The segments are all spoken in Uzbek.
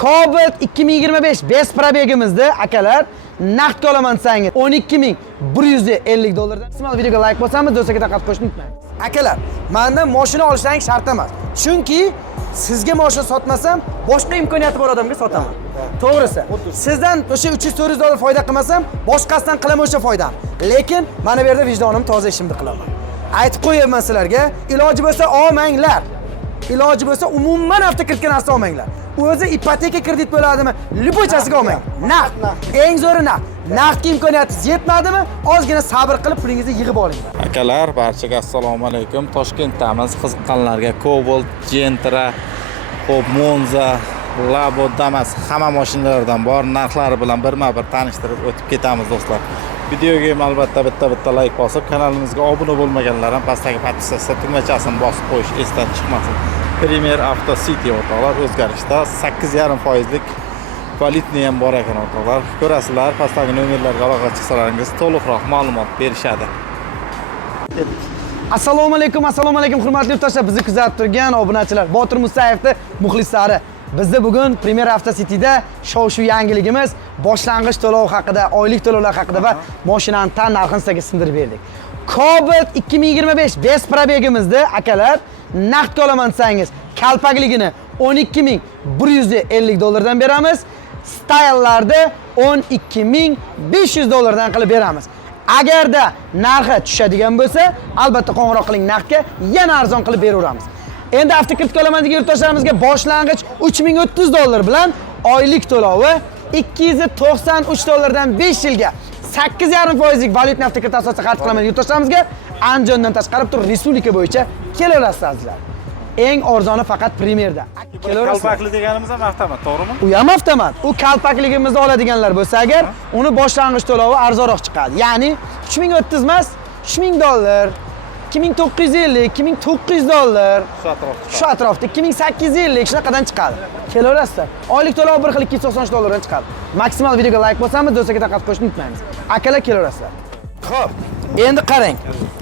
Cobalt 2025 bez probegimizda akalar naqd olaman desangiz 12.150 dollardan. Maksimal videoga like bosamiz, do'stlarga tarqatib qo'yishni unutmaymiz. Akalar, mendan mashina olishingiz shart emas. Chunki sizga mashina sotmasam, boshqa imkoniyati bor odamga sotaman. To'g'risi. Sizdan o'sha 300-400 dollar foyda qilmasam, boshqasidan qilaman o'sha foydani. Lekin mana bu yerda vijdonim toza ishimni qilaman. Aytib qo'yaman sizlarga, iloji bo'lsa olmanglar. Iloji bo'lsa umuman avtokreditga narsa olmanglar. O'zi ipoteka kredit bo'ladimi? Lipochasiga olmang. Naqd. Eng zo'ri naqd. Naqdga imkoniyatingiz yetmadimi? Ozgina sabr qilib pulingizni yig'ib olinglar. Akalar, barchaga assalomu alaykum. Toshkentdamiz. Qiziqqanlarga Cobalt, Gentra, Hop Monza, Labo, Damas hamma mashinalardan bor narxlari bilan birma-bir tanishtirib o'tib ketamiz do'stlar. Videoga ham albatta bitta like bosib, kanalimizga obuna bo'lmaganlar ham pastdagi podpisatsiya tugmachasini bosib qo'yish esdan chiqmasin. Premier Auto City o'rtoqlar o'zgarishda 8,5% valutni ham bor ekan o'rtoqlar. Ko'rasizlar, pastdagi nomerlarga aloqa qilsalaringiz to'liqroq ma'lumot berishadi. Assalomu alaykum, hurmatli yurtdoshlar, bizni kuzatib turgan obunachilar, Botir Musayevning muxlislari. Bizda bugun Premier Auto City'da shov-shuv yangiligimiz, boshlang'ich to'lov haqida, oylik to'lovlar haqida va mashinaning tan narxini sizga sindirib berdik. Cobalt 2025 bez probegimizda akalar naqd olaman desangiz, kalpakligini 12.150 dollardan beramiz. Style'larda 12.500 dollardan qilib beramiz. Agarda narxi tushadigan bo'lsa, albatta qo'ng'iroq qiling, naqdga yana arzon qilib beraveramiz. Endi avtokredit olaman degan yurtdoshlarimizga boshlang'ich 3030 dollar bilan oylik to'lovi 293 dollardan 5 yilga 8,5% valyutni avtokredit asosida xarid qilaman yurtdoshlarimizga Andijondan tashqari tur respublika bo'yicha kelaverasizlar. Eng arzoni faqat Premierda. Kalpakli deganimiz ham avtomat, to'g'rimi? U ham avtomat. U kalpakligimizni oladiganlar bo'lsa agar, uni boshlang'ich to'lovi arzonroq chiqadi. Ya'ni 3030 emas, 3000 dollar, 2950, 2900 dollar, shu atrofda 2850 shunaqadan chiqadi. Kelaverasizlar. Oylik to'lov bir xil 293 dollardan chiqadi. Maksimal videoga like bosamiz, do'stlarga tarqatib qo'yishni unutmaymiz. Akalar kelaverasizlar. Xo'p, endi qarang.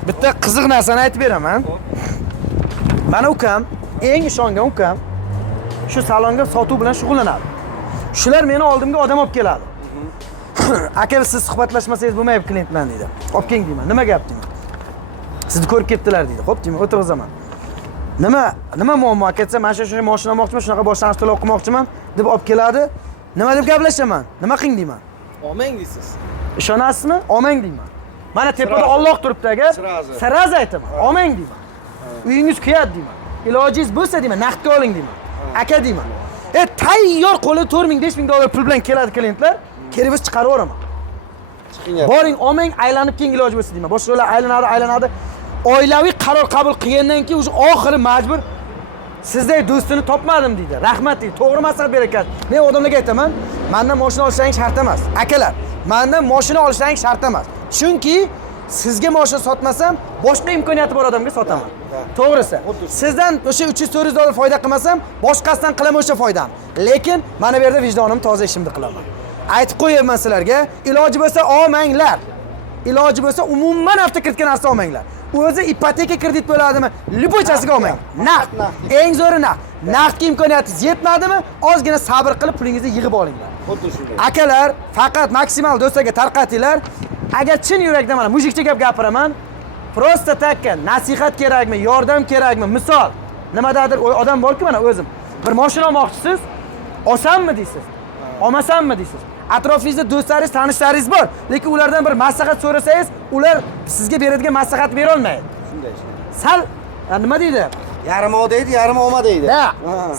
Bitta qiziq narsani aytib beraman. Mana ukam, eng ishongan ukam shu salonga sotuv bilan shug'ullanadi. Shular meni oldimga odam olib keladi. Aka, siz suhbatlashmasangiz bo'lmaydi, klientman deydi. Olib keling deyman. Nima gap deyman. Sizni ko'rib ketdilar deydi. Xo'p deyman, o'tirazaman. Nima muammo ketsa, men shunday mashina olmoqchiman, shunaqa boshlang'ich to'lov qilmoqchiman deb olib keladi. Nima deb gaplashaman? Nima qiling deyman. Olmang deysiz. Ishonasizmi? Olmang deyman. Mana tepada Alloh turibdi agar, saraz aytaman. Olmang deyman. Uyingiz kuyadi deyman. Ilojingiz bo'lsa deyman, naqdga oling deyman. Aka deyman. Tayyor qo'li 4000-5000 dollar pul bilan keladi klientlar, kerak bo'lsa chiqarib yuboraman. Boring, olmang, aylanib keyin iloji bo'lsa deyman. Boshqalar aylanadi. Oilaviy qaror qabul qilgandan keyin o'sha oxiri majbur sizdek do'stini topmadim deydi. Rahmat deydi. To'g'ri maslahat beryapsiz. Men odamlarga aytaman, mendan mashina olishingiz shart emas. Akalar, mendan mashina olishingiz shart emas. Chunki sizga mashina sotmasam, boshqa imkoniyati bor odamga sotaman. To'g'risi. Sizdan o'sha 300-400 dollar foyda qilmasam, boshqasidan qilaman o'sha foydani. Lekin mana bu yerda vijdonim toza ishimni qilaman. Aytib qo'yaman sizlarga, iloji bo'lsa olmanglar. Iloji bo'lsa umuman avtokreditga narsa olmanglar. O'zi ipoteka kredit bo'ladimi? Lipochasiga olmang. Naqd. Eng zo'ri naqd. Naqdga imkoniyatingiz yetmadimi? Ozgina sabr qilib pulingizni yig'ib olinglar. Xuddi shunday. Akalar, faqat maksimal do'stlarga tarqatinglar. Agar chin yurakdan mana mujikcha gap gapiraman, prosta takka nasihat kerakmi, yordam kerakmi? Misol, nimadadir odam borki, mana o'zim bir mashina olmoqchisiz, olsammi deysiz? Olmasammi deysiz? Atrofingizda do'stlaringiz, tanishlaringiz bor, lekin ulardan bir maslahat so'rasangiz, ular sizga beradigan maslahat bera olmaydi. Shunday. Sal nima deydi? Yarim ol deydi, yarim olma deydi.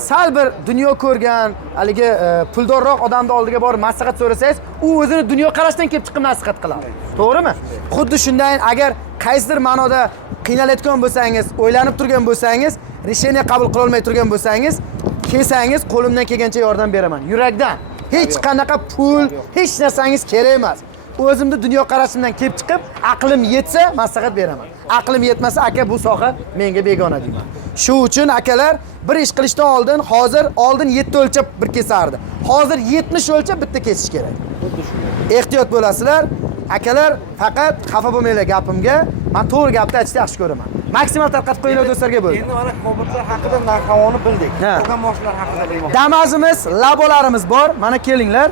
Sal bir dunyo ko'rgan, haligi puldorroq odamning oldiga borib maslahat so'rasangiz, u o'zini dunyo qarashdan kelib chiqib maslahat qiladi. To'g'rimi? Xuddi shunday, agar qaysidir ma'noda qiynalayotgan bo'lsangiz, o'ylanib turgan bo'lsangiz, решение qabul qila olmay turgan bo'lsangiz, kelsangiz qo'limdan kelgancha yordam beraman. Yurakdan. Hech qanaqa pul, hech narsangiz kerak emas. O'zimni dunyo qarashimdan kelib chiqib, aqlim yetsa maslahat beraman. Aqlim yetmasa, aka bu soha menga begona deyman. Shu uchun akalar, bir ish qilishdan oldin 7 o'lchab bir kesardi. Hozir 70 o'lchab bitta kesish kerak. Ehtiyot bo'lasizlar. Akalar, faqat xafa bo'lmanglar gapimga. Men to'g'ri gapni aytishni yaxshi ko'raman. Maksimal tarqatib qo'yinglar do'stlarga bo'ldi. Endi mana Cobaltlar haqida narx-navoni bildik. Ha. Qolgan mashinalar haqida bilmoqchi. Damazimiz, labolarimiz bor. Mana kelinglar.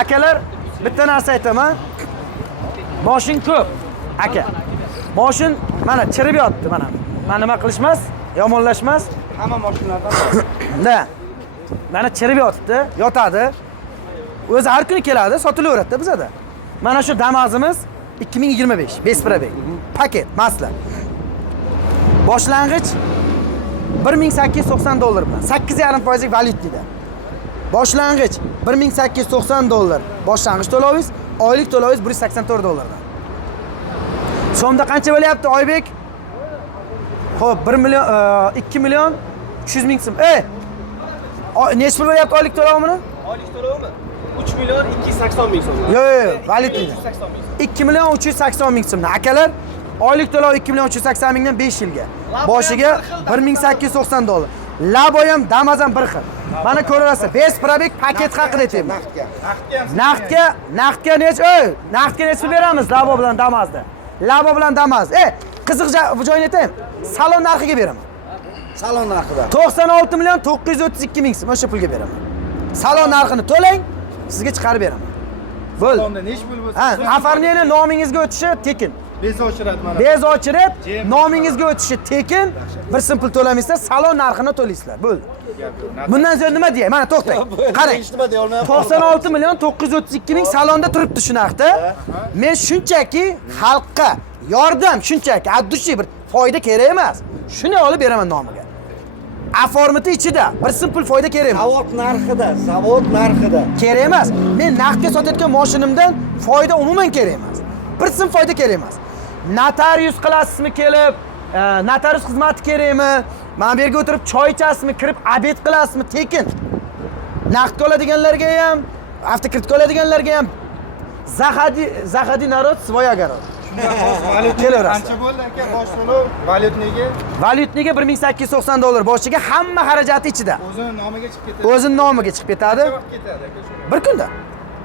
Akalar, bitta narsa aytaman. Moshin ko'p. Aka. Moshin mana chirib yotdi mana. Mana nima qilishmas, yomonlashmas. Hamma mashinalardan bor. Da. Mana chirib yotibdi, yotadi. O'zi har kuni keladi, sotilaveradi bizada. Mana shu Damazimiz 2025 Besprabeg. Paket, masla. Boshlang'ich $1890 bilan 8,5% valyutida. Boshlang'ich $1890 boshlang'ich to'lovingiz, oylik to'lovingiz $184 dan. So'mda qancha bo'lyapti Oybek? Xo'p, 2 million 300 ming so'm. Necha pul bo'lyapti oylik to'lovini? Oylik to'lovimi? 3 million 280 ming so'm. Yo'q, valyutida. 2 million 380 ming so'mdan. Akalar, oylik to'lov 2 million 380 mingdan 5 yilga. Boshiga $1890. Labo ham, Damaz ham bir xil. Mana ko'raverasiz. Besprabeg paket haqida aytayman. Naqdga necha? Naqdga necha beramiz Labo bilan Damazda? Labo bilan Damaz. Qiziq joyini aytaymi? Salon narxiga beraman. Salon narxida. 96 million 932 ming so'm o'sha pulga beraman. Salon narxini to'lang, sizga chiqarib beraman. Bo'l. Salonda necha pul bo'lsa, Оформление nomingizga o'tishi tekin. bezochirat mana. Bezochirat nomingizga o'tishi tekin. Bir so'm pul to'lamaysizlar, salon narxini to'laysizlar. Bo'ldi. Bundan so'ng nima deyay? Mana to'xtang. Qarang. Hech nima deya olmayapman. 96 million 932 ming salonda turibdi shu narxda. Men shunchaki xalqqa yordam, shunchaki addushi bir foyda kerak emas. Shuni olib beraman nomiga. Aformiti ichida bir so'm pul foyda kerak emas. Zavod narxida. Kerak emas. Men naqdga sotayotgan mashinamdan foyda umuman kerak emas. Bir so'm foyda kerak emas. Notarius qilasizmi kelib, notarius xizmati kerakmi? Mana bu yerga o'tirib choy ichasizmi, kirib obed qilasizmi tekin. Naqdga oladiganlarga ham, avtokreditga oladiganlarga ham Zahadi narod svoy огород. Qancha bo'ldi aka bosh to'lov valyutniga? Valyutniga $1890 boshiga hamma xarajati ichida. O'zini nomiga chiqib ketadi. O'zining nomiga chiqib ketadi. Ketadi aka shu. Bir kunda.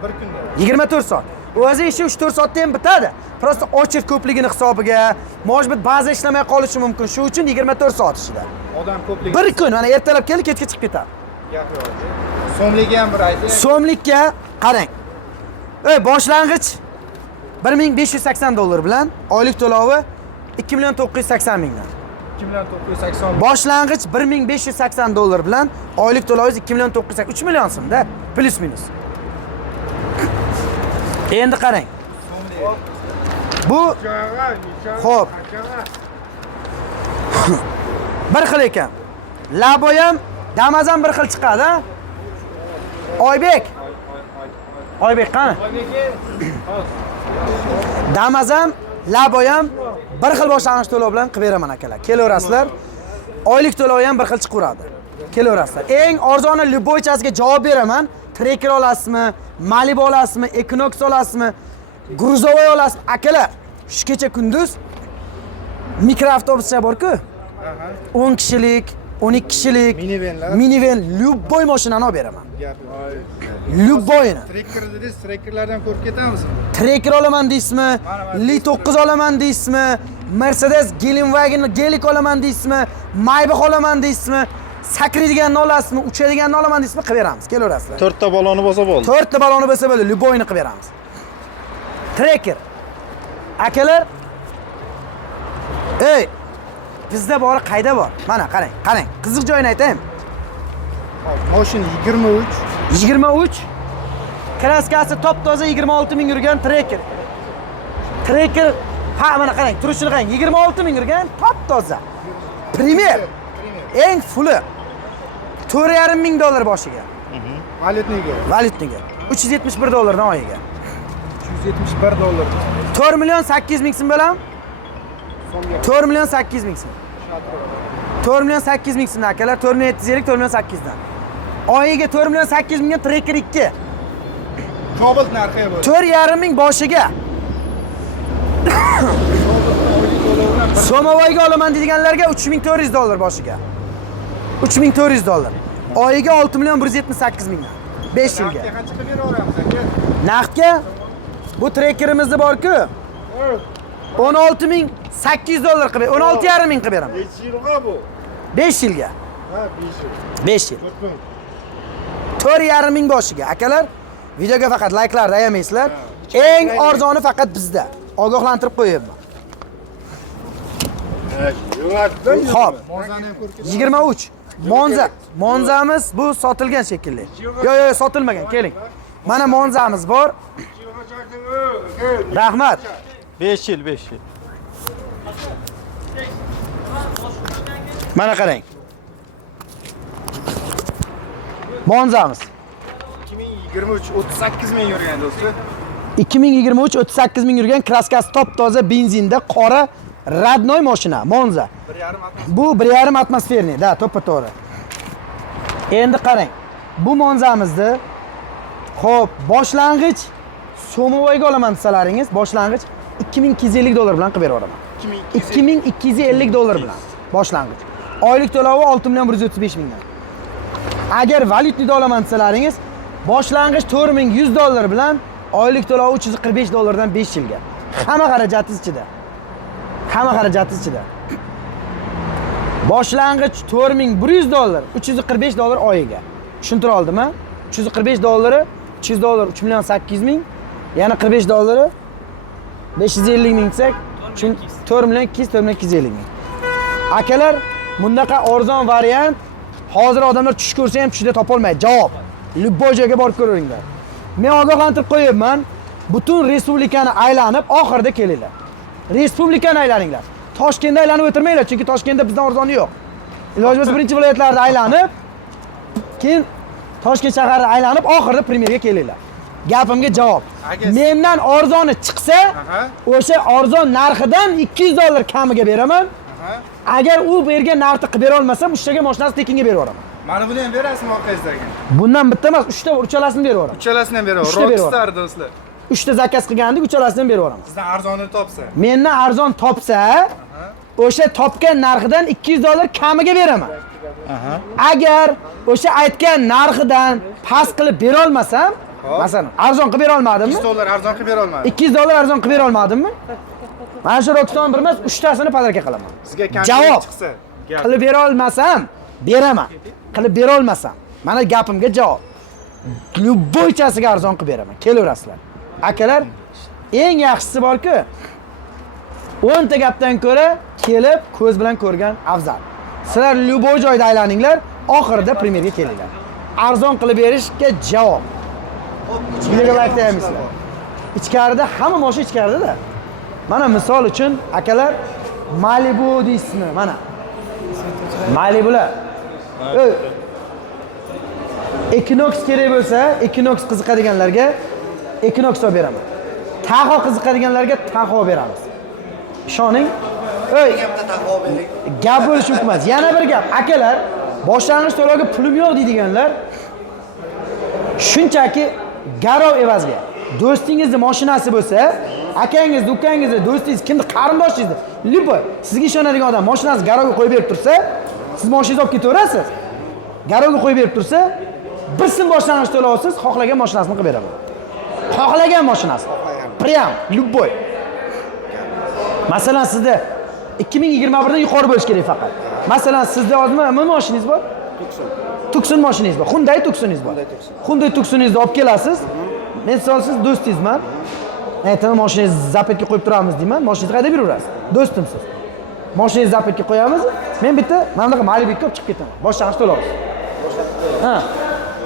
Bir kunda. 24 soat. O'zi ishi 3-4 soatda ham bitadi. Prosta ochib ko'pligini hisobiga, может быть, ba'zi ishlamay qolishi mumkin. Shu uchun 24 soat ishida. Odam ko'pligi. Bir kun, mana ertalab kelib, kechga chiqib ketadi. Gap yo'q. So'mligi ham bir ayting. So'mlikka qarang. Boshlang'ich $1580 bilan oylik to'lovi 2 million 980 mingdan. 2 million 980. Boshlang'ich $1580 bilan oylik to'lovingiz 2 million 980, 3 million so'mda, plus minus. Endi qarang. Bu xo'p. Bir xil ekan. Labo ham, Damaz ham bir xil chiqadi, ha? Oybek. Oybek qani? Damaz ham, Labo ham bir xil boshlang'ich to'lov bilan qilib beraman akalar. Kelaverasizlar. Oylik to'lovi ham bir xil chiqaveradi. Kelaverasizlar. Eng arzoni Lyuboychasiga javob beraman. Tracker olasizmi, Malibu olasizmi, Equinox olasizmi, Gruzovoy olasizmi? Akalar, shu kecha kunduz mikroavtobuslar bor-ku. 10 kishilik, 12 kishilik, minivan, Lyuboy mashinani olib beraman. Gap yo'q. Lyuboyni. Tracker dedingiz, trackerlardan ko'rib ketamiz. Tracker olaman deysizmi? Li9 olaman deysizmi? Mercedes Gelanwagen Gelik olaman deysizmi? Maybach olaman deysizmi? Sakraydiganni olasizmi? Uchadiganni olaman deysizmi? Qilib beramiz. Kelaverasizlar. 4 ta baloni bo'lsa bo'ldi. 4 ta baloni bo'lsa bo'ldi, Lyuboyni qilib beramiz. Tracker. Akalar, bizda bori qayda bor? Mana qarang, qarang. Qiziq joyini aytaymi? Mashina 23. 23. Kraskasi top-toza 26 ming yurgan Tracker. Tracker, ha mana qarang, turishini qarang. 26 ming yurgan top-toza. Premier. Eng fulli. $4,5 boshiga. Valyutniga. Valyutniga. $371 dan oyiga. $371. 4 million 800 ming so'm bilan 4 million 800 ming so'm. 4 million 800 ming so'm akalar, 4 million 750, 4 million 800 dan. Oyiga 4 million 800 mingga Tracker 2. Cobalt narxi bu. 4,5 ming boshiga. So'movoyga olaman deganlarga $3,400 boshiga. $3,400. Oyiga 6 million 178 mingdan. 5 yilga. Qancha qilib beraveramiz aka? Naqdga bu Trackerimizni bor-ku. $800 qilib, 16,5 ming qilib beraman. Necha yilga bu? 5 yilga. Ha, 5 yil. 5 yil. 4,5 ming boshiga. Akalar, videoga faqat like'lar ayamaysizlar. Eng arzoni faqat bizda. Ogohlantirib qo'yibman. Xo'p. 23. Monzamiz bu sotilgan shekilli. Yo'q, sotilmagan. Keling. Mana Monzamiz bor. Rahmat. 5 yil, 5 yil. Mana qarang. Monzamiz. 2023 38 ming yurgan do'stlar. 2023 38 ming yurgan, kraskasi top toza benzinda, qora radnoy mashina, Monza. 1,5 Bu 1,5 atmosferniy, da, to'ppa-to'g'ri. Endi qarang. Bu Monzamizni xo'p, boshlang'ich so'movoyga olaman desalaringiz, boshlang'ich $2250 bilan qilib beraman. $2250 bilan boshlang'ich. Oylik to'lovi 6,135 mingdan. Agar valyutni olaman desalaringiz, boshlang'ich $4,100 bilan oylik to'lovi $345 dan 5 yilga. Hamma xarajatingiz ichida. Hamma xarajatingiz ichida. Boshlang'ich $4,100, $345 oyiga. Tushuntira oldimmi? $345, $300, $3,800,000, yana $45, $550 ming desak, 4,200,000, ming. Akalar, bundaqa arzon variant hozir odamlar tush ko'rsa ham tushida topa olmaydi. Javob. Любой joyga borib ko'ringlar. Men ogohlantirib qo'yibman. Butun respublikani aylanib, oxirida kelinglar. Respublikani aylaninglar. Toshkentda aylanib o'tirmanglar, chunki Toshkentda bizdan arzoni yo'q. Iloji bo'lsa birinchi viloyatlarda aylanib, keyin Toshkent shaharida aylanib, oxirida premyerga kelinglar. Gapimga javob. Mendan arzoni chiqsa, o'sha arzon narxidan $200 kamiga beraman. Agar u bergan narxni qilib bera olmasam, uchtaga mashinasini tekinga berib yuboraman. Mana buni ham berasizmi orqangizdaga? Bundan bitta emas, uchalasini berib yuboraman. Uchalasini ham beraver. Uchta beraver. Rockstar do'stlar. 3 ta zakaz qilgandik, uchalasini berib yuboraman. Sizdan arzonini topsa. Mendan arzon topsa, o'sha topgan narxidan $200 kamiga beraman. Agar o'sha aytgan narxidan past qilib bera olmasam, masalan, arzon qilib bera olmadimmi? $200 arzon qilib bera olmadim. $200 arzon qilib bera olmadimmi? Mana shu Rockstone bir emas, 3 tasini podarka qilaman. Sizga kamchilik Javob. chiqsa, Qilib bera olmasam, beraman. Qilib bera olmasam, mana gapimga javob. Любойchasiga arzon qilib beraman. Kelaverasizlar. Akalar, eng yaxshisi borku, 10 ta gapdan ko'ra kelib ko'z bilan ko'rgan afzal. Sizlar любой joyda aylaninglar, oxirida premyerga kelinglar. Arzon qilib berishga javob. Videoga like tayamizlar. Ichkarida hamma mashina ichkarida-da. Mana misol uchun akalar Malibu deysizmi? Mana. Malibular. Equinox kerak bo'lsa, Equinox qiziqadiganlarga Equinox olib beraman. Tahoe qiziqadiganlarga Tahoe beramiz. Ishoning. Gap bo'lish emas. Yana bir gap, akalar, boshlang'ich to'lovga pulim yo'q deydiganlar shunchaki garov evaziga do'stingizni mashinasi bo'lsa, akangiz, ukangiz, do'stingiz, kimni qarindoshingiz, любой sizga ishonadigan odam mashinasini garovga qo'yib berib tursa, siz mashinangizni olib ketaverasiz. Garovga qo'yib berib tursa, bir so'm boshlang'ich to'lovsiz xohlagan mashinasini qilib beraman. Xohlagan mashinasi. Прям любой. Masalan, sizda 2021 dan yuqori bo'lish kerak faqat. Masalan, sizda hozirmi nima mashinangiz bor? Tucson mashinangiz bor. Hyundai Tucson'ingiz bor. Hyundai Tucson'ingizni olib kelasiz. Men siz do'stingizman. Aytaman, mashinangizni zapetga qo'yib turamiz deyman. Mashinangizni haydab yuraverasiz. Do'stimsiz. Mashinangizni zapetga qo'yamiz. Men bitta mana bunaqa Malibuga olib chiqib ketaman. Boshlang'ich to'lovsiz. Ha.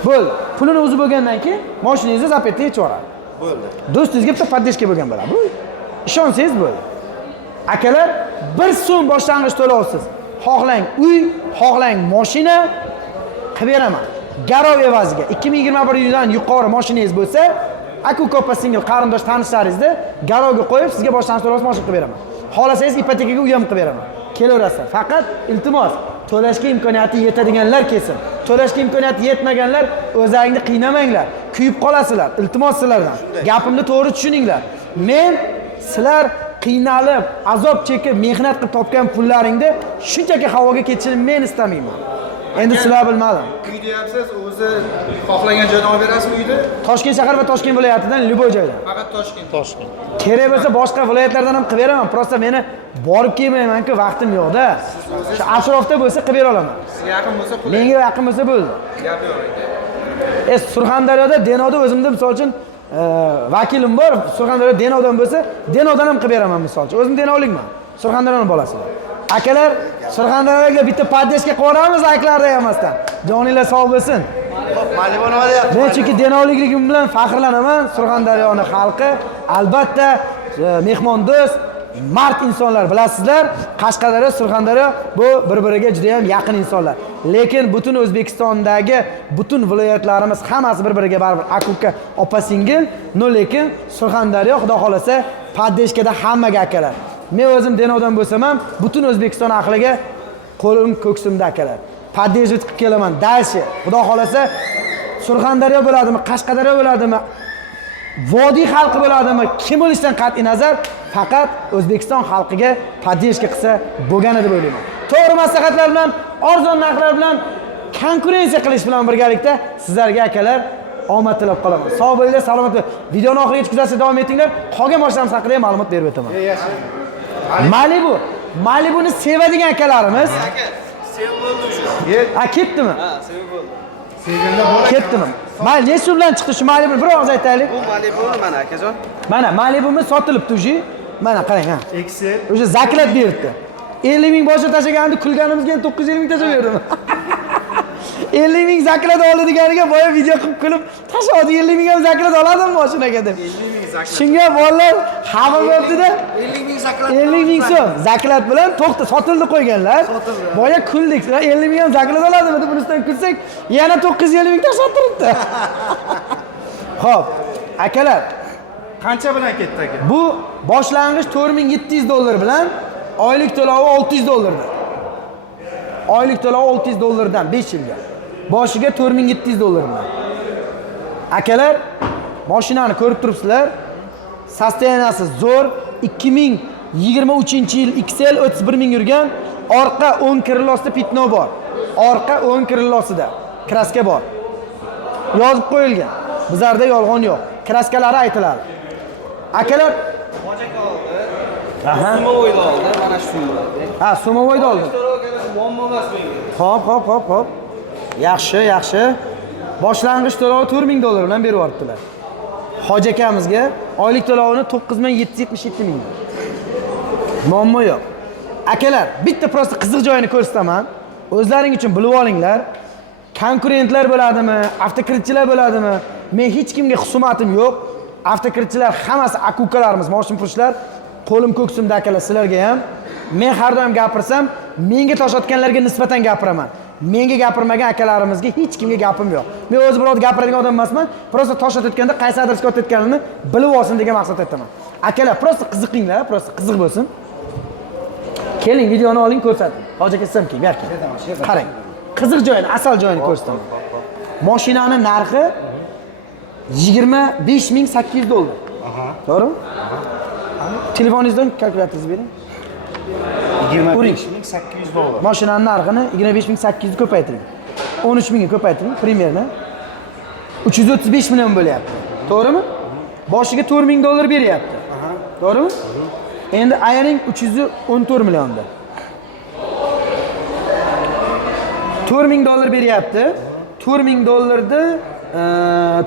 Bo'ldi. Pulini o'zi bo'lgandan keyin mashinangizni zapetga yechib yuboradi. Bo'ldi. Do'stingizga bitta podдержка bo'lgan bo'ladi. Bu ishonsangiz bo'ldi. Akalar, bir so'm boshlang'ich to'lovsiz. Xohlang uy, xohlang mashina qilib beraman. Garov evaziga 2021 yildan yuqori mashinangiz bo'lsa, aka ko'pa singil qarindosh tanishlaringizni garovga qo'yib, sizga boshlang'ich to'lovsiz mashina qilib beraman. Xolasangiz ipotekaga uy ham qilib beraman. Kelaverasizlar. Faqat iltimos, to'lashga imkoniyati yetadiganlar kelsin. To'lashga imkoniyati yetmaganlar o'zingizni qiynamanglar. Kuyib qolasizlar. Iltimos sizlardan. Gapimni to'g'ri tushuninglar. Men sizlar qiynalib, azob chekib, mehnat qilib topgan pullaringni shunchaki havoga ketishini men istamayman. Endi sizlar bilmadim. Uy deyapsiz, o'zi xohlagan joydan olib berasizmi uyni? Toshkent shahar va Toshkent viloyatidan любой joydan. Faqat Toshkent. Toshkent. Kerak bo'lsa boshqa viloyatlardan ham qilib beraman. Prosta meni borib kelmayman-ku, vaqtim yo'q-da. Shu atrofda bo'lsa qilib bera olaman. Sizga yaqin bo'lsa qulay. Menga yaqin bo'lsa bo'ldi. Gap yo'q aka. Surxondaryoda Denoda o'zimda misol uchun vakilim bor. Surxondaryo Denodan bo'lsa, Denodan ham qilib beraman misol uchun. O'zim Denolikman. Surxondaryoning bolasiman. Akalar, Surxondaryoga bitta poddeshka qo'yamiz layklarda emasdan. Joninglar sog' bo'lsin. Malibu nima deyapti? Men chunki denoligim bilan faxrlanaman. Surxondaryoning xalqi albatta mehmondo'st, mard insonlar bilasizlar. Qashqadaryo, Surxondaryo bu bir-biriga juda ham yaqin insonlar. Lekin butun O'zbekistondagi butun viloyatlarimiz hammasi bir-biriga baribir aka opa-singil. No lekin Surxondaryo xudo xolasa poddeshkada hammaga akalar. Men o'zim Denodan bo'lsam ham butun O'zbekiston ahliga qo'lim ko'ksimda akalar. Poddejit qilib kelaman. Dalshi. Xudo xolasa Surxondaryo bo'ladimi, Qashqadaryo bo'ladimi, vodiy xalqi bo'ladimi, kim bo'lishidan qat'i nazar faqat O'zbekiston xalqiga poddejka qilsa bo'lgan deb o'ylayman. To'g'ri maslahatlar bilan, arzon narxlar bilan konkurensiya qilish bilan birgalikda sizlarga akalar omad tilab qolaman. Sog' bo'linglar, salomat bo'ling. Videoni oxirigacha kuzatishda davom etinglar. Qolgan mashinalarimiz haqida ham ma'lumot berib o'taman. Malibuni sevadigan akalarimiz. Aka, sevib bo'ldi o'sha. Ketdimi? Ha, sevib bo'ldi. Sevganda bor. Ketdimi? Mayli, necha bilan chiqdi shu Malibuni? Bir og'iz aytaylik. Bu Malibu'ni mana akajon. Mana Malibumi sotilibdi uji. Mana qarang ha. Excel. O'sha zaklab berdi. 50 ming boshqa tashlaganda kulganimizga 950 ming tashlab berdim. 50 ming zaklad oldi deganiga boya video qilib kulib tashodi 50 ming ham zaklad oladimi mashinaga deb. 50 ming zaklad. Shunga bolalar xabar bo'ldi-da. 50 ming zaklad. 50 ming so'm zaklad bilan to'xta sotildi qo'yganlar. Boya kuldik. 50 ming ham zaklad oladimi deb bunisidan kulsak, yana 950 ming tashlab turibdi. Xo'p, akalar, Qancha bilan ketdi aka? bu boshlang'ich $4700 bilan oylik to'lovi $600 dan. Oylik to'lovi $600 dan 5 yilga. Boshiga $4700 bilan. Akalar, mashinani ko'rib turibsizlar. Sosteniyasi zo'r, 2023-yil XL 31 ming yurgan, orqa o'ng krillosida pitno bor. Orqa o'ng krillosida kraska bor. Yozib qo'yilgan. Bizlarda yolg'on yo'q. Kraskalari aytiladi. Akalar, Hojaka oldi. Sumovoyda oldi, mana shu yo'lda. ha, Sumovoyda oldim. Muammo emas menga. Hop. Yaxshi. Boshlang'ich to'lovi $4000 bilan berib yuboribdilar. Hoji akamizga oylik to'lovini 9777 ming. Muammo yo'q. Akalar, bitta prosta qiziq joyini ko'rsataman. O'zlaring uchun bilib olinglar. Konkurentlar bo'ladimi, avtokritchilar bo'ladimi? Men hech kimga husumatim yo'q. Avtokritchilar hammasi akukalarimiz, mashinfurushlar. Qo'lim ko'ksimda akalar sizlarga ham. Men har doim gapirsam, menga toshotganlarga nisbatan gapiraman. Menga gapirmagan akalarimizga hech kimga gapim yo'q. Men o'z birov gapiradigan odam emasman. Prosta tosh otayotganda qaysi adresga otayotganini bilib olsin degan maqsadda aytaman. Akalar, prosta qiziqinglar, prosta qiziq bo'lsin. Keling, videoni oling, ko'rsating. Hoji aka ham keling, bu yerga. Qarang. Qiziq joyini, asal joyini ko'rsataman. Mashinani narxi $25800. To'g'rimi? Telefoningizdan kalkulyatorni bering. $25800. Mashinaning narxini 25800 ko'paytiring. 13 mingga ko'paytiring, primerni. 335 million bo'lyapti. To'g'rimi? Boshiga $4000 beryapti. To'g'rimi? Endi ayaring 314 millionda. $4000 beryapti. $4000da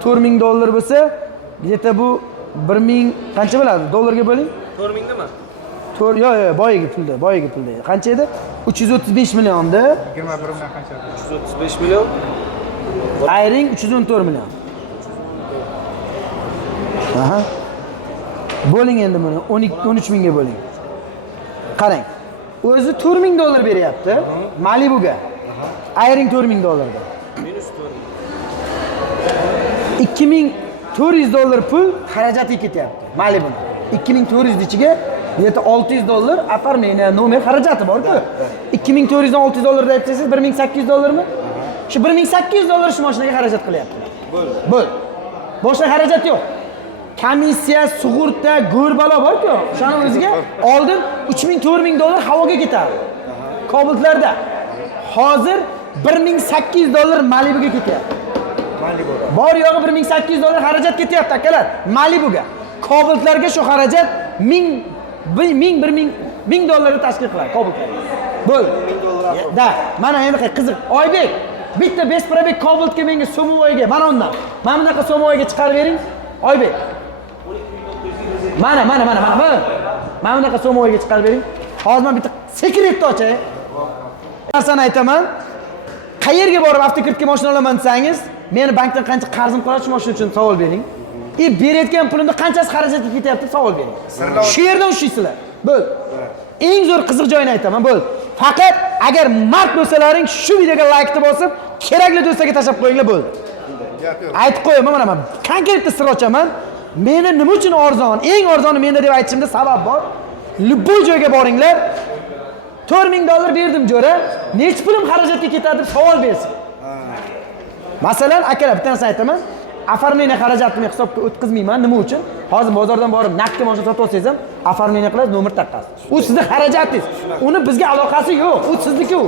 $4000 bo'lsa, где-то bu 1000 qancha bo'ladi? Dollarga bo'ling. 4000 nima? Yo'q, boyagi pulda. Qancha edi? 335 millionda. 21 bilan qancha? 335 million. Ayring 314 million. Aha. Bo'ling endi buni 13 mingga bo'ling. Qarang. O'zi $4000 beryapti Malibuga. Ayring $4000 da. Minus $2400 pul xarajati ketyapti Malibuning. 2400 ichiga yerda $600 afarmeni nomer xarajati bor-ku. $2400 dan $600 aytsangiz $1800 mi? Shu $1800 shu mashinaga xarajat qilyapti. Bo'l. Boshqa xarajat yo'q. Komissiya, sug'urta, go'rbalo bor-ku. O'shaning o'ziga oldin $3000-$4000 havoga ketadi. Kobultlarda. Hozir $1800 Malibuga ketyapti. Bor yo'g'i $1800 xarajat ketyapti akalar Malibuga. Kobaltlarga shu xarajat $1000 tashkil qiladi Kobaltlarga. Bo'ldi. Da, mana endi qiziq. Oybek, bitta Besprabek Kobaltga menga Somovoyga, mana undan. Mana bunaqa Somovoyga chiqarib bering. Oybek. Mana. Mana bunaqa Somovoyga chiqarib bering. Hozir men bitta sekretni ochay. Narsani aytaman. Qayerga borib avtokreditga mashina olaman desangiz, meni bankdan qancha qarzim qoladi shu mashina uchun savol bering. Berayotgan pulimda qanchasi xarajatga ketyapti savol bering. Shu yerdan ushlaysizlar. Bo'l. Eng zo'r qiziq joyini aytaman, bo'l. Faqat agar mard bo'lsalaring shu videoga like bosib, kerakli do'stlarga tashlab qo'yinglar bo'ldi. Aytib qo'yaman, mana men konkretni sir ochaman. Meni nima uchun arzon, eng arzoni menda deb aytishimda sabab bor. Bu joyga boringlar. $4000 berdim jo'ra. Nechta pulim xarajatga ketadi deb savol bersin. Masalan, akalar bitta narsa aytaman. Оформление xarajatini hisobga o'tkazmayman. Nima uchun? Hozir bozordan borib naqdga mashina sotib olsangiz ham оформление qilasiz, nomer taqqasiz. U sizning xarajatingiz. Uni bizga aloqasi yo'q. U sizniki u.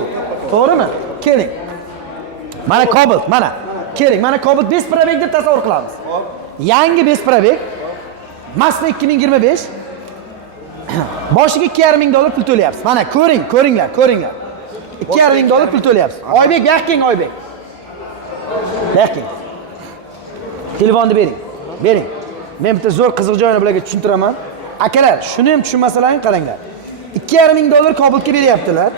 To'g'rimi? Keling. Mana Cobalt, mana. Keling, mana Cobalt Besprabek deb tasavvur qilamiz. Yangi Besprabek Mazda 2025 boshiga $2500 pul to'layapsiz. Mana ko'ringlar. $2500 pul to'layapsiz. Oybek, yo'qking Oybek. Yo'qking. Telefonni bering. Men bitta zo'r qiziq joyini bularga tushuntiraman. Akalar, shuni ham tushunmasalaring qaranglar. $2500 Kobaltga beryaptilar.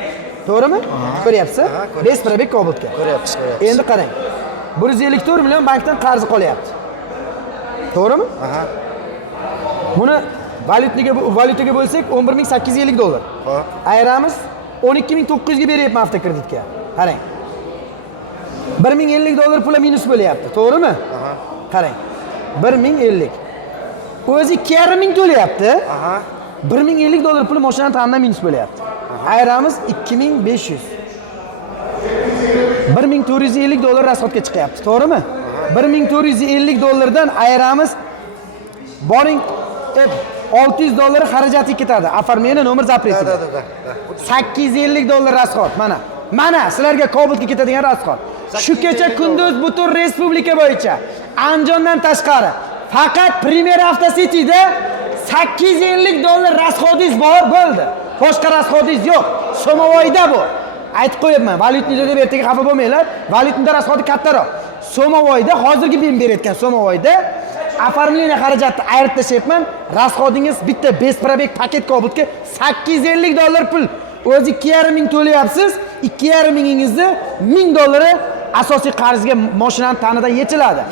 To'g'rimi? Ko'ryapsiz? Besprabek Kobaltga. Ko'ryapsiz. Endi qarang. 154 million bankdan qarzi qolyapti. To'g'rimi? Buni valyutaga bo'lsak $11850. Ayiramiz 12900 ga beryapman avtokreditga. Qarang. $1050 pul minus bo'lyapti, to'g'rimi? Qarang. 1050. O'zi $2000 to'layapti. $1050 pul mashinani ta'mindan minus bo'lyapti. Ayiramiz 2500. $1450 rasxodga chiqyapti, to'g'rimi? $1450 dan ayiramiz boring $600 xarajati ketadi. Оформление nomer запрeti. $850 rasxod mana. Mana sizlarga Kobaltga ketadigan rasxod. Shu kecha kunduz butun respublika bo'yicha Andijondan tashqari faqat Premier Avtocity'da $850 rasxodingiz bor bo'ldi. Boshqa rasxodingiz yo'q. Somovoyda bu. Aytib qo'yaman, valyutni deb ertaga xafa bo'lmanglar. Valyutning rasxodi kattaroq. Somovoyda hozirgi men berayotgan Somovoyda оформление xarajatni ayirib tashlayapman. Rasxodingiz bitta Besprabek paket Kobaltga $850 pul. O'zi 2500 to'layapsiz. 2500ingizni $1000 asosiy qarzga mashinani tanidan yechiladi.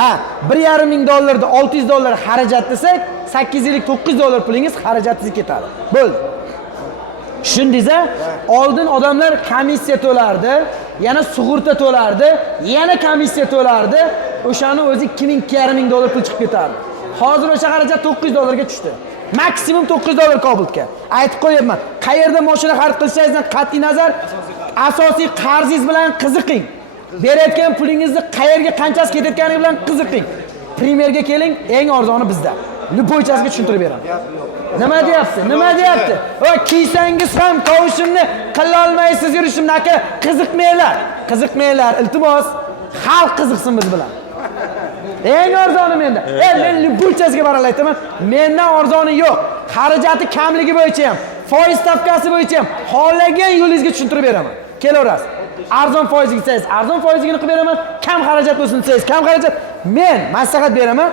Ha, $1500 da $600 xarajat desak, $850-900 pulingiz xarajatingiz ketadi. Bo'ldi. Tushundingiz-a? Oldin odamlar komissiya to'lardi, yana sug'urta to'lardi, yana komissiya to'lardi. O'shani o'zi $2000-$2000 pul chiqib ketardi. Hozir o'sha xarajat $900 ga tushdi. Maksimum $900 Kobaltga. Aytib qo'yaman, qayerda mashina xarid qilishingizdan qat'iy nazar asosiy qarzingiz bilan qiziqing. Berayotgan pulingizni qayerga qanchasi ketayotgani bilan qiziqing. Primerga keling, eng arzoni bizda. Lupoychasiga tushuntirib beraman. Nima deyapti? Voy, kiysangiz ham tovushimni qila olmaysiz yurishimni aka, qiziqmanglar. Iltimos, xalq qiziqsin biz bilan. Eng arzoni menda. Men lupoychasiga baralla aytaman, mendan arzoni yo'q. Xarajati kamligi bo'yicha ham, foiz stavkasi bo'yicha ham xohlagan yo'lingizga tushuntirib beraman. Kelaverasiz. Arzon foizga desangiz, arzon foizligini qilib beraman. Kam xarajat bo'lsin desangiz, kam xarajat. Men maslahat beraman.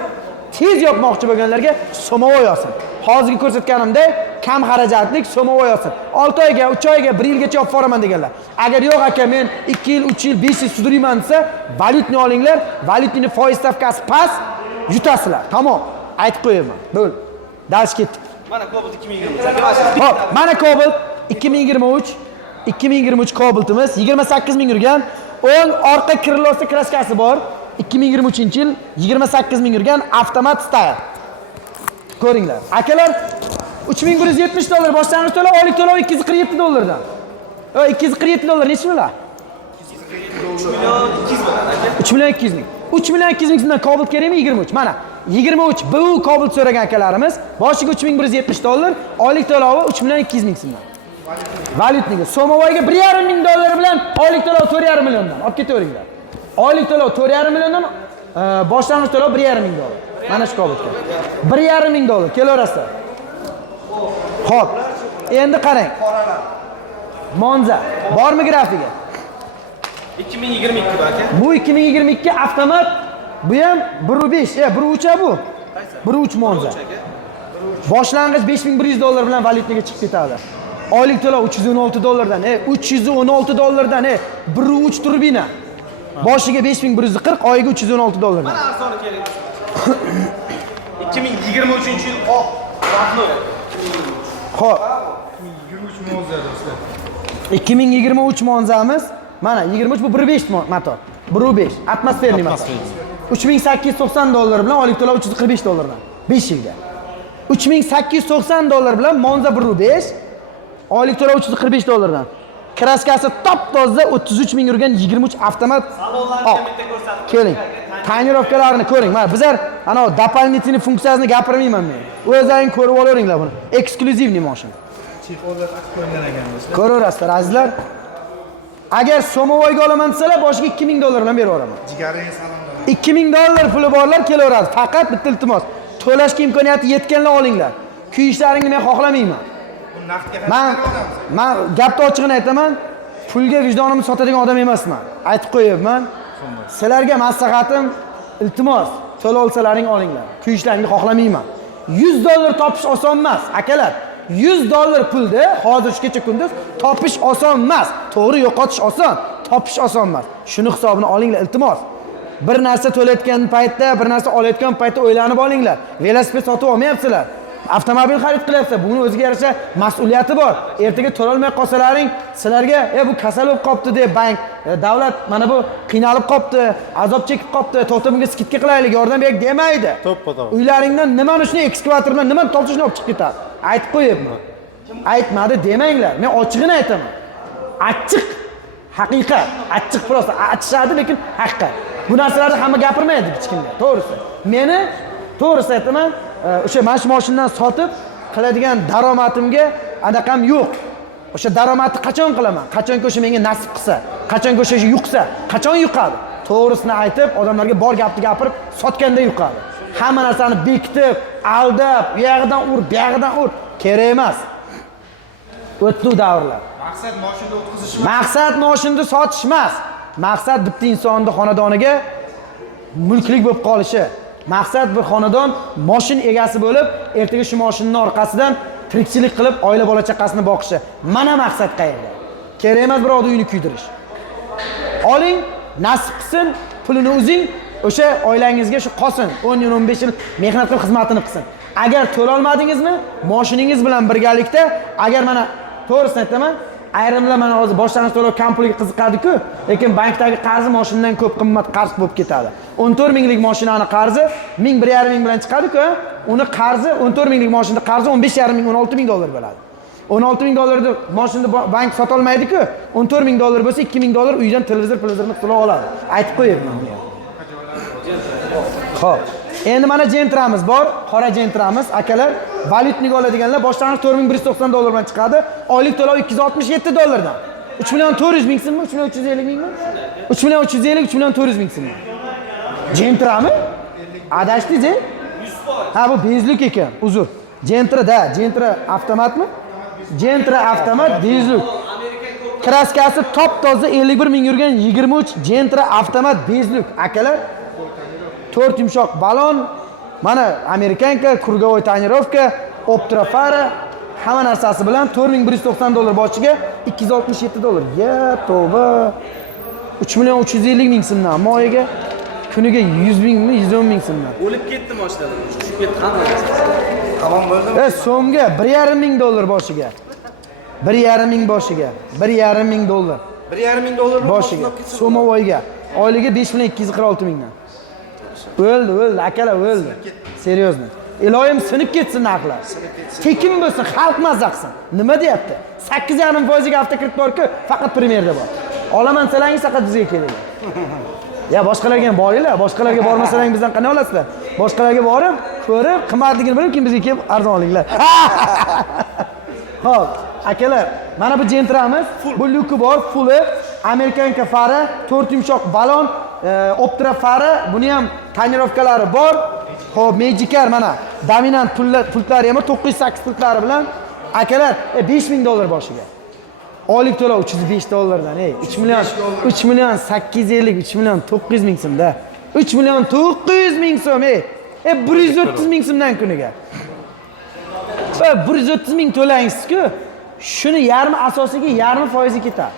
Tez yopmoqchi bo'lganlarga Somovoy olsin. Hozirgi ko'rsatganimdek kam xarajatlik Somovoy olsin. 6 oyga, 3 oyga, 1 yilgacha olib boraman deganlar. Agar yo'q aka, men 2 yil, 3 yil, 5 yil sudrayman desa, valyutni olinglar. Valyutning foiz stavkasi past, yutasizlar. Tamom. Aytib qo'yaman. Bo'l. Dals ketdik. Mana Cobalt 2023. Hop, mana Cobalt 2023 Cobaltimiz 28000 yurgan. O'ng orqa krilosida kraskasi bor. 2023-yil 28000 yurgan avtomat style. Ko'ringlar. Akalar $3170 boshlang'ich to'lov, oylik to'lov $247 dan. $247 nechi million? 3.200.000. 3.200.000 dan Cobalt kerakmi? 23. Mana 23 bu Cobalt so'ragan akalarimiz boshiga $3170, oylik to'lovi 3.200.000 so'm. Valyutniga. So'movoyga 1,5 ming dollar bilan oylik to'lov 4,5 milliondan olib ketaveringlar. Oylik to'lov 4,5 milliondan, boshlang'ich to'lov 1,5 ming dollar. Mana shu Cobalt. 1,5 ming dollar kelaverasizlar. Xo'p. Endi qarang. Monza bormi grafiga? 2022 aka. Bu 2022 avtomat. Bu ham 1.5, 1.3 bu. 1.3 Monza. Boshlang'ich 5100 dollar bilan valyutniga chiqib ketadi. Oylik to'lov 316 dollardan, 316 dollardan, 1.3 turbina. Boshiga 5140, oyiga 316 dollardan. Mana arzoni kerak. 2023-yil oq vaqtni. Xo'p. 23 Monza do'stlar. 2023 Monzamiz. Mana 23 bu 1.5 motor. 1.5 atmosferli motor. 3890 dollar bilan oylik to'lov 345 dollardan 5 yilga. 3890 dollar bilan Monza 1.5 oylik to'lov 345 dollardan. Kraskasi top toza 33 ming yurgan 23 avtomat. Salonlarni bitta ko'rsatib. Keling. Tonirovkalarini ko'ring. Mana bizlar ana дополнительный funksiyasini gapirmayman men. O'zlaring ko'rib olaveringlar buni. Eksklyuzivniy mashina. Chexollar taqib qo'ygan ekan do'stlar. Ko'raverasizlar azizlar. Agar So'movoyga olaman desalar, boshiga 2000 dollar bilan berib yuboraman. Jigaringiz salonda. 2000 dollar puli borlar kelaveradi. Faqat bitta iltimos. To'lashga imkoniyati yetganlar olinglar. Kuyishlaringni men xohlamayman. Bu naqdga Men gapni ochig'ini aytaman. Pulga vijdonimni sotadigan odam emasman. Aytib qo'yibman. Sizlarga maslahatim, iltimos, to'la olsalaring olinglar. Kuyishlaringni xohlamayman. 100 dollar topish oson emas, akalar. 100 dollar pulni hozirgacha kunduz topish oson emas. To'g'ri, yo'qotish oson, topish oson emas. Shuni hisobini olinglar, iltimos. Bir narsa to'layotgan paytda, bir narsa olayotgan paytda o'ylanib olinglar. Velosiped sotib olmayapsizlar. Avtomobil xarid qilyapsiz. Buni o'ziga yarasha mas'uliyati bor. Ertaga to'lolmay qolsalaring, sizlarga bu kasal bo'lib qopti deb bank, davlat mana bu qiynalib qopti, azob chekib qopti, to'xta bunga skidka qilaylik, yordam beraylik demaydi. Uylaringdan nimani shuni ekskavator bilan nimani topishni olib chiqib ketadi. Aytib qo'yibman. Aytmadi demanglar. Men ochig'ini aytaman. Achchiq haqiqat, achchiq prosta, achishadi lekin haqiqat. Bu narsalarni hamma gapirmaydi hech kimga, to'g'risi. Meni to'g'risi aytaman, o'sha mana shu mashinadan sotib qiladigan daromadimga anaqam yo'q. O'sha daromadni qachon qilaman? Qachonki o'sha menga nasib qilsa, qachonki o'sha yuqsa, qachon yuqadi? To'g'risini aytib, odamlarga bor gapni gapirib, sotganda yuqadi. Hamma narsani bekitib, aldab, u yog'idan ur, bu yog'idan ur, kerak emas. O'tdi davrlar. Maqsad mashina o'tkazish. Maqsad mashinani sotish emas. Maqsad bitta insonni xonadoniga mulklik bo'lib qolishi. Maqsad bir xonadon mashin egasi bo'lib, ertaga shu mashinning orqasidan tirikchilik qilib, oila bola chaqasini boqishi. Mana maqsad qayerda? Kerak emas birovni uyini kuydirish. Oling, nasib qilsin, pulini o'zing o'sha oilangizga shu qolsin. 10 yil, 15 yil mehnat qilib xizmatini qilsin. Agar to'la olmadingizmi, mashiningiz bilan birgalikda, agar mana to'g'risini aytaman, ayrimlar mana hozir boshlang'ich to'lov kam pulga qiziqadi-ku, lekin bankdagi qarzi mashindan ko'p qimmat qarz bo'lib ketadi. 14 minglik mashinani qarzi 1,5 ming bilan chiqadi-ku, uni qarzi 14 minglik mashinada qarzi 15,5 ming, 16 ming dollar bo'ladi. 16 ming dollarni mashinani bank sota olmaydi-ku, 14 ming dollar bo'lsa 2 ming dollar uydan televizorni qilib oladi. Aytib qo'yibman. Xo'p. Endi mana Gentramiz bor, qora Gentramiz, akalar, valyutniga oladiganlar boshlang'ich 4190 dollar bilan chiqadi, oylik to'lov 267 dollardan. 3 million 400 ming so'mmi? 3 million 350 mingmi? 3 million 350, 3 million 400 ming so'mmi? Gentrami? Adashdingiz? 100%. Ha, bu bezlik ekan, uzr. Gentra avtomatmi? Gentra avtomat bezlik. Kraskasi top toza 51 ming yurgan 23 Gentra avtomat bezlik, akalar. 4 yumshoq balon, mana Amerikanka, krugovoy tonirovka, optrofara, hamma narsasi bilan 4190 dollar boshiga 267 dollar. Ya tavba. 3 million 350 ming so'mdan moyaga kuniga 100 mingmi, 110 ming so'mdan. O'lib ketdi mashinalar. Tushib ketdi hamma. Tamom bo'ldi. So'mga 1,5 ming dollar boshiga. 1,5 ming boshiga. 1,5 ming dollar. 1,5 ming dollar boshiga. So'movoyga. Oyliga 5,246 mingdan. O'ldi, akalar o'ldi. Seriozno. Iloyim sinib ketsin narxlar. Tekin bo'lsin, xalq mazza qilsin. Nima deyapti? 8,5% ga avtokredit bor-ku, faqat Premierda bor. Olaman salangiz faqat bizga kelinglar. Ya boshqalarga ham boringlar, boshqalarga bormasalar bizdan qanday olasizlar? Boshqalarga borib, ko'rib, qimmatligini bilib, keyin bizga kelib arzon olinglar. Xo'p, Akalar, mana bu Gentra'miz. Bu lyuki bor, fulli, Amerikanka fari, 4 yumshoq balon, Optra fari, buni ham tonirovkalari bor. Xo'p, Magic'ar mana dominant pultlari ham 908 pultlari bilan. Akalar, $5000 boshiga. Oylik to'lov $305 dan, 3 million 850, 3 million 900 ming so'mda. 3 million 900 ming so'm, 130 ming so'mdan kuniga. 130 ming to'laysiz-ku, shuni yarmi asosiga, yarmi foizi ketadi.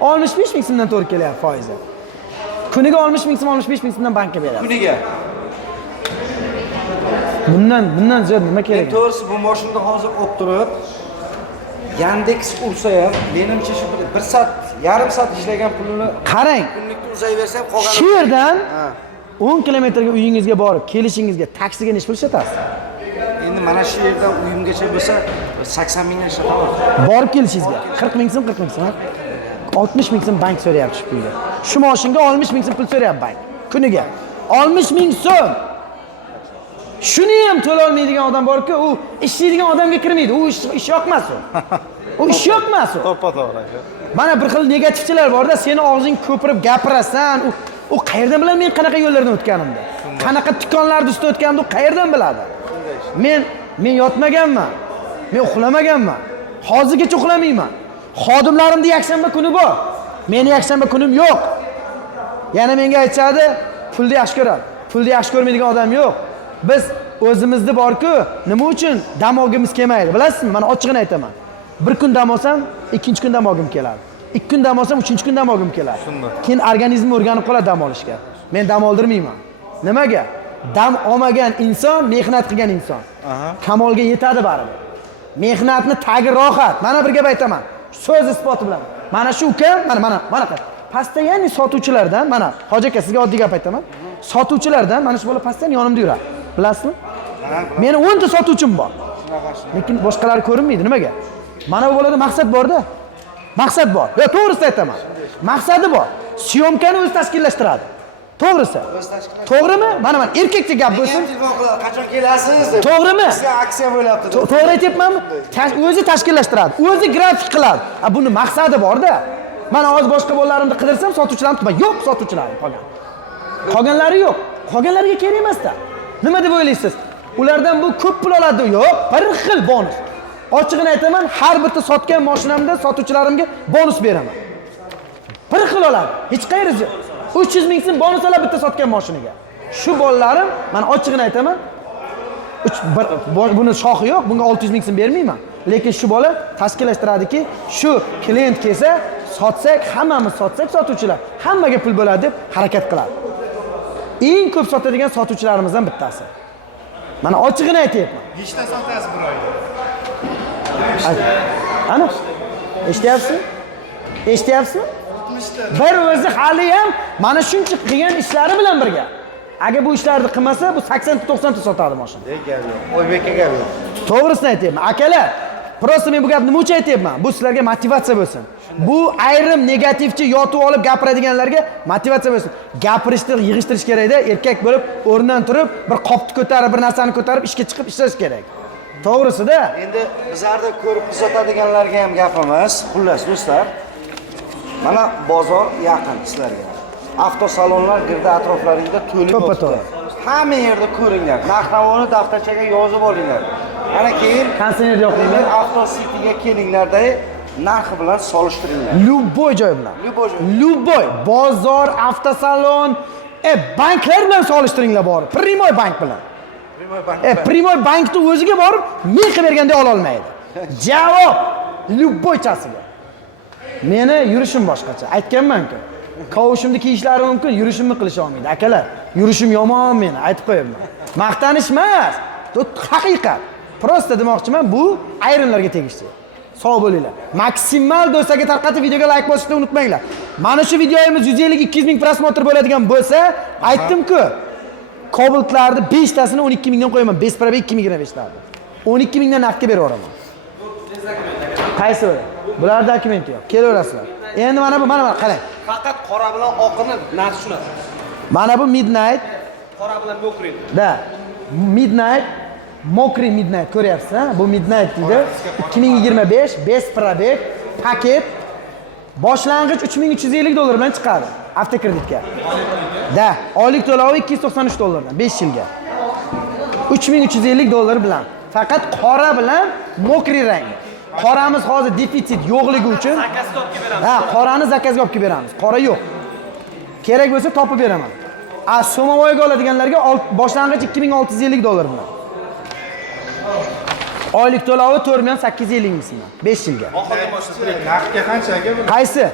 65 ming so'mdan to'g'ri kelyapti foizi. Kuniga 60 ming so'm, 65 ming so'mdan bankka beradi. Kuniga. Bundan ziyod nima kerak? To'g'risi bu mashinada hozir olib turib, Yandex ursa ham, menimcha shu 1 soat, yarim soat ishlagan pulini Qarang. kunlikda uzayversa ham qolgani. Shu yerdan 10 kilometrga uyingizga borib, kelishingizga taksiga nech pul ishlatasiz? Endi mana shu yerdan uyimgacha bo'lsa 80 mingdan ishlataman. Borib kelishingizga 40 ming so'm, 40 ming so'm. 60 ming so'm bank so'rayapti shu pulga. Shu mashinga 60 ming so'm pul so'rayapti bank. Kuniga 60 ming so'm. Shuni ham to'la olmaydigan odam borku, u ishlaydigan odamga kirmaydi. U ish yoqmas u. U ish yoqmas u. To'ppa-to'g'ri aka. Mana bir xil negativchilar bor-da, seni og'zing ko'pirib gapirasan, u qayerdan bilaman men qanaqa yo'llardan o'tganimni? Qanaqa tikonlarda ustida o'tganimni u qayerdan biladi? Men yotmaganman. Men uxlamaganman. Hozirgacha uxlamayman. Xodimlarimda yakshanba kuni bor. Meni yakshanba kunim yo'q. Yana menga aytadi, pulni yaxshi ko'radi. Pulni yaxshi ko'rmaydigan odam yo'q. Biz o'zimizda bor-ku, nima uchun dam olgimiz kelmaydi? Bilasizmi? Mana ochig'ini aytaman. Bir kun dam olsam, ikkinchi kun dam olgim keladi. 2 kun dam olsam, 3-chi kun dam olgim keladi. Keyin organizm o'rganib qoladi dam olishga. Men dam oldirmayman. Nimaga? Dam olmagan inson mehnat qilgan inson. Kamolga yetadi baribir. Mehnatni tagi rohat. Mana bir gap aytaman. So'z isboti bilan. Mana shu ukam, mana Pastayani sotuvchilardan, mana Hoji aka sizga oddiy gap aytaman. Sotuvchilardan mana shu bola pastdan yonimda yuradi. Bilasizmi? Meni 10 ta sotuvchim bor. Lekin boshqalari ko'rinmaydi. Nimaga? Mana bu bolada maqsad bor-da. Maqsad bor. Yo, to'g'risini aytaman. Maqsadi bor. Syomkani o'zi tashkillashtiradi. To'g'risi. To'g'rimi? Mana erkakcha gap bo'lsin. Qachon kelasiz deb. To'g'rimi? Sizga aksiya bo'lyapti. To'g'ri aytyapmanmi? O'zi tashkillashtiradi. O'zi grafik qiladi. Buni maqsadi bor-da. Mana hozir boshqa bolalarimni qidirsam, sotuvchilarim tutma. Yo'q sotuvchilarim qolgan. Qolganlari yo'q. Qolganlariga kerak emas-da. Nima deb o'ylaysiz? Ulardan bu ko'p pul oladi. Yo'q, bir xil bonus. Ochig'ini aytaman, har bitta sotgan mashinamda sotuvchilarimga bonus beraman. Bir xil oladi. Hech qayerisi. 300 ming so'm bonus oladi bitta sotgan mashinaga. Shu bolalarim, mana ochig'ini aytaman, buni shoxi yo'q, bunga 600 ming so'm bermayman. Lekin shu bola tashkillashtiradiki, shu klient kelsa, sotsak, hammamiz sotsak sotuvchilar hammaga pul bo'ladi deb harakat qiladi. Eng ko'p sotadigan sotuvchilarimizdan bittasi. Mana ochig'ini aytayapman. Nechta sotasiz bir oyda? Ana, eshityapsizmi? Eshityapsizmi? 60 ta. Bir o'zi hali ham mana shuncha qilgan ishlari bilan birga. Agar bu ishlarni qilmasa, bu 80 ta 90 ta sotadi mashina. Gap yo'q. Oybekka gap yo'q. To'g'risini aytayapman. Akalar, prosta men bu gapni nima uchun aytayapman? Bu sizlarga motivatsiya bo'lsin. Bu ayrim negativchi yotib olib gapiradiganlarga motivatsiya bo'lsin. Gapirishni yig'ishtirish kerak-da, erkak bo'lib, o'rnidan turib, bir qopni ko'tarib, bir narsani ko'tarib, ishga chiqib ishlash kerak. To'g'risida. Endi bizlarda ko'rib sotadiganlarga ham gapimiz. Xullas, do'stlar. Mana bozor yaqin sizlarga. Avtosalonlar girdi atroflaringizda to'lib To'ppa-to'g'ri. Hamma yerda ko'ringlar. Narx-navoni daftarchaga yozib olinglar. Ana keyin Konsener yo'qligini Avtositiga kelinglarda narxi bilan solishtiringlar. Любой joy bilan. Любой joy. Любой bozor, avtosalon, banklar bilan solishtiringlar borib. Primoy bank bilan. Primoy bankni o'ziga borib, men qilib berganda ola olmaydi. Javob любой chasiga. Meni yurishim boshqacha. Aytganman-ku. Qovushimni kiyishlari mumkin, yurishimni qilisha olmaydi. Akalar, yurishim yomon meni, aytib qo'yaman. Maqtanish emas, bu haqiqat. Prosta demoqchiman, bu ayrimlarga tegishli. Sog' bo'linglar. Maksimal do'stlarga tarqatib videoga like bosishni unutmanglar. Mana shu videomiz 150-200 ming prosmotr bo'ladigan bo'lsa, aytdim-ku, Cobaltlarni 5 tasini 12 mingdan qo'yaman. Bespraba 2 mingdan beshlardi. 12 mingdan naqdga berib yuboraman. Qaysi biri? Bular dokumenti yo'q. Kelaverasizlar. Endi mana bu, mana qarang. Faqat qora bilan oqini narxi shunaqasi. Mana bu Midnight. Qora bilan o'qiradi. Da. Midnight Mokri Midnight ko'ryapsiz, ha? Bu Midnight deydi. 2025 best probek paket boshlang'ich $3350 bilan chiqadi avtokreditga. Da, oylik to'lovi $293 dan 5 yilga. $3350 bilan. Faqat qora bilan mokri rang. Qoramiz hozir defitsit yo'qligi uchun Zakazga olib beramiz. ha, qorani zakazga olib kelib beramiz. Qora yo'q. Kerak bo'lsa topib beraman. Somovoyga oladiganlarga boshlang'ich $2650 bilan. Oylik to'lovi 4,850 ming so'm. 5 yilga. Naqdga qanchaga bu? Qaysi?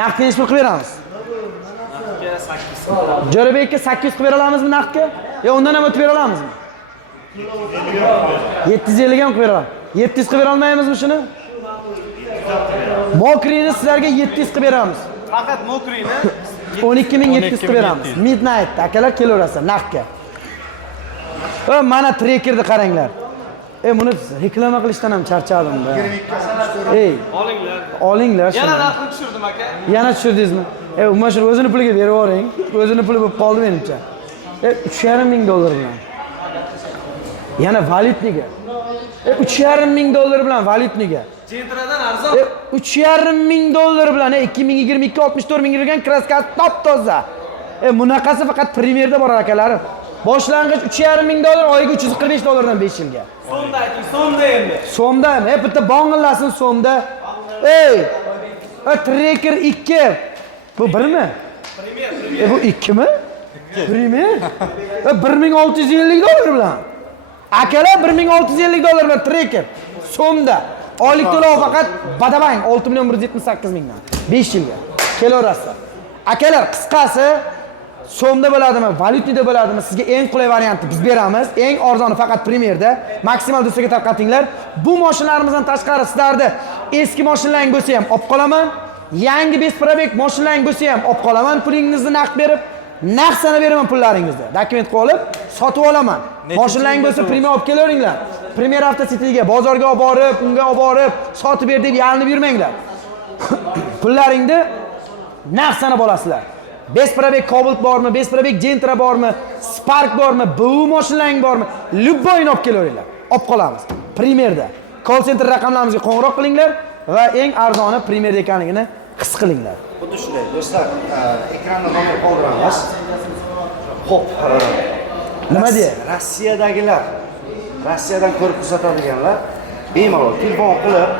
Naqdga necha pul qilib beramiz? Naqdga 8. Jo'rabekka 800 qilib bera olamizmi naqdga? Yo, undan ham o'tib bera olamizmi? 750 ga ham qilib beramiz. 700 qilib bera olmaymizmi shuni? Mokrini sizlarga 700 qilib beramiz. Faqat mokrini 12700 qilib beramiz. Midnight akalar kelaverasizlar naqdga. Mana trekerni qaranglar. Buni reklama qilishdan ham charchadim-da. olinglar. Olinglar. Yana shuni. narxni tushirdim aka. Yana tushirdingizmi? Umuman shu o'zini puliga berib yuboring. O'zini puli bo'lib qoldi menimcha. $3,5 ming bilan. Yana valyutniga. $3,5 bilan valyutniga. Gentradan arzon. $3,5 ming bilan 2022 64 ming yurgan kraskasi top-toza. Bunaqasi faqat Premierda bor akalarim. Boshlang'ich $3,5 ming, oyiga $345 dan 5 yilga. So'mda ayting, so'mda endi. So'mdami? Bitta bong'illasin so'mda. Trekker 2. Bu 1mi? Premier. Bu 2mi? Premier? $1,650 bilan. Akalar $1,650 bilan trekker. So'mda. Oylik to'lov faqat badabang 6,178 mingdan. 5 yilga. Kelaverasizlar. Akalar qisqasi so'mda bo'ladimi, valyutnida bo'ladimi? Sizga eng qulay variantni biz beramiz. Eng arzoni faqat Premierda. Maksimal do'stlarga tarqatinglar. Bu mashinalarimizdan tashqari sizlarni eski mashinalaring bo'lsa ham olib qolaman. Yangi best probek mashinalaring bo'lsa ham olib qolaman. Pulingizni naqd berib, naqd sana beraman pullaringizni. Dokument qilib olib, sotib olaman. Mashinalaring bo'lsa Premier olib kelaveringlar. Premier avtositiga, bozorga olib borib, unga olib borib, sotib ber deb yalinib yurmanglar. Pullaringni naqd sanab olasizlar. Best probek Cobalt bormi, Best probek Gentra bormi, Spark bormi, bu mashinalaring bormi? Любойni olib kelaveringlar. Olib qolamiz. Premierda. Call center raqamlarimizga qo'ng'iroq qilinglar va eng arzoni Premierda ekanligini his qilinglar. Xuddi shunday do'stlar, ekranda nomer qoldiramiz. Xo'p, Nima deya? Rossiyadan ko'rib kuzatadiganlar bemalol telefon qilib,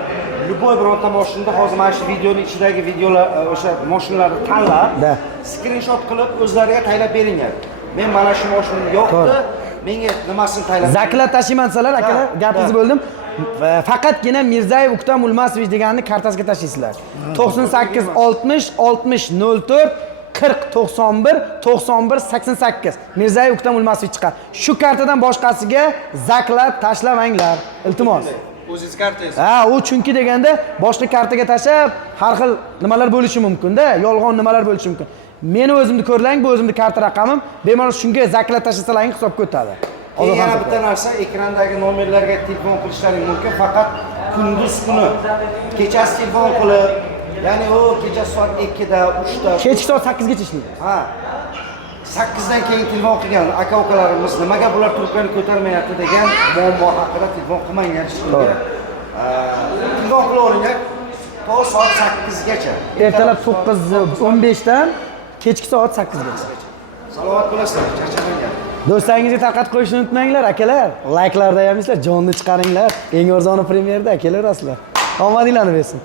любой bironta mashinada hozir mana shu videoning ichidagi videolar o'sha mashinalarni tanlab, skrinshot qilib o'zlariga taylab beringlar. Men mana shu mashinani yoqdi, menga nimasini taylab. Zaklat tashiyman desalar, akalar, gapingizni bo'ldim. Faqatgina Mirzayev Uktam Ulmasovich deganni kartasiga tashlaysizlar. 98 60 60 04 40 91 91 88 Mirzayev Uktam Ulmasovich chiqadi. Shu kartadan boshqasiga zaklat tashlamanglar. Iltimos. O'zingiz kartangiz. Ha, u chunki deganda boshqa kartaga tashab, har xil nimalar bo'lishi mumkin-da, yolg'on nimalar bo'lishi mumkin. Meni o'zimni ko'rlang, bu o'zimni karta raqamim, bemalol shunga zaklat tashlasalar hisobga o'tadi. Yana bitta narsa, ekrandagi nomerlarga telefon qilishlaring mumkin, faqat kunduz kuni. Kechasi telefon qilib, ya'ni u kecha soat 2 da, 3 da, kechki soat 8 gacha ishlaydi. ha. 8 dan keyin telefon qilgan aka-ukalarimiz nimaga bular trubkani ko'tarmayapti degan muammo haqida telefon qilmanglar hech kimga. Telefon qilaveringlar to soat 8 gacha. Ertalab 9:15 dan kechki soat 8 gacha. Salomat bo'lasizlar, charchamanglar. Do'stlaringizga tarqatib qo'yishni unutmanglar, akalar. Like'larda ham sizlar jonni chiqaringlar. Eng arzoni Premierda kelaverasizlar. Omadinglarni bersin.